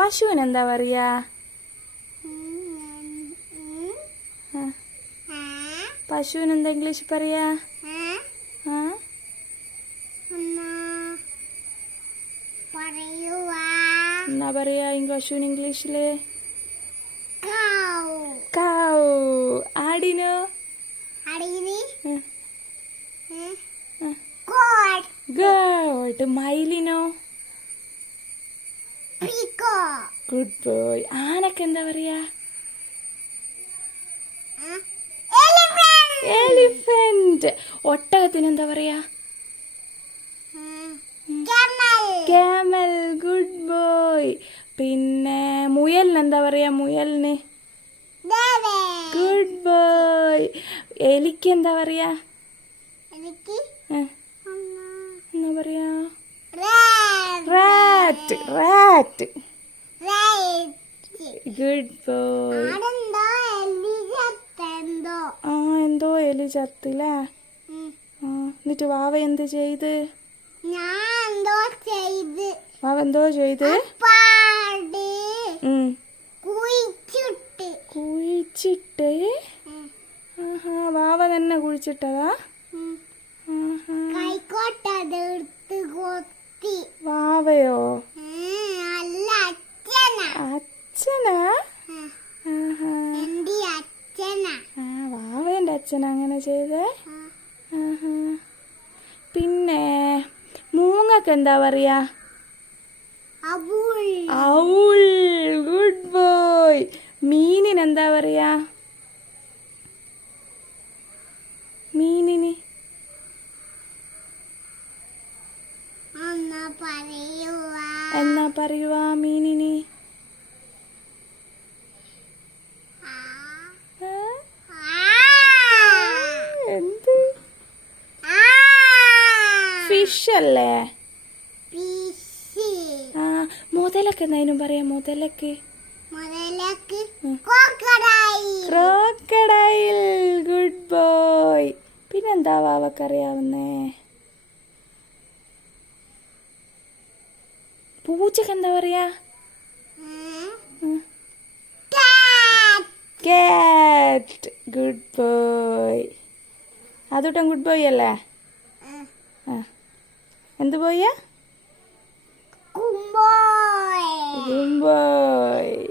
പശുവിന് എന്താ പറയാ? പശുവിന് എന്താ ഇംഗ്ലീഷ് പറയാ? എന്നാ പറയാ പശുവിന് ഇംഗ്ലീഷില്? കൗ. ആടിനോ? ഗോഡ്. മയിലിനോ? Good boy. ആനക്ക് എന്താ പറയാ? എലിഫന്റ്. ഒട്ടകത്തിന് എന്താ പറയാ? ക്യാമൽ. Good boy. പിന്നെ മുയലിന് എന്താ പറയാ? മുയലിന് ഗുഡ് ബോയ്. എലിക്ക് എന്താ പറയാ? എന്താ പറയാ? റാറ്റ്. റാറ്റ്. Good boy. എന്തോ എലി ചത്തില്ലേ? എന്നിട്ട് വാവ എന്ത് ചെയ്ത്? വാവ എന്തോ ചെയ്ത്? കുഴിച്ചിട്ട്. വാവ തന്നെ കുഴിച്ചിട്ടതാ? വാവയോ? അച്ഛനാ? വാവേന്റെ അച്ഛനാ അങ്ങനെ ചെയ്തേ? പിന്നെ മൂങ്ങക്ക് എന്താ പറയാ? ഔൾ. Good boy. മീനിന് എന്താ പറയാ? മീനിന് എന്നാ പറയുവാ മീനിന്? എന്ത്? ഫിഷ് അല്ലേ? മുതലക്ക് എന്തായാലും പറയാ? മുതലക്ക് ക്രോക്കഡൈൽ. Good boy. പിന്നെന്താ വാവക്കറിയാവുന്നേ? പൂച്ചക്ക് എന്താ പറയാ? കാറ്റ്. Good boy. അതോട്ടും ഗുഡ് ബോയ് അല്ലേ? എന്ത് ബോയ്യാ? Good boy.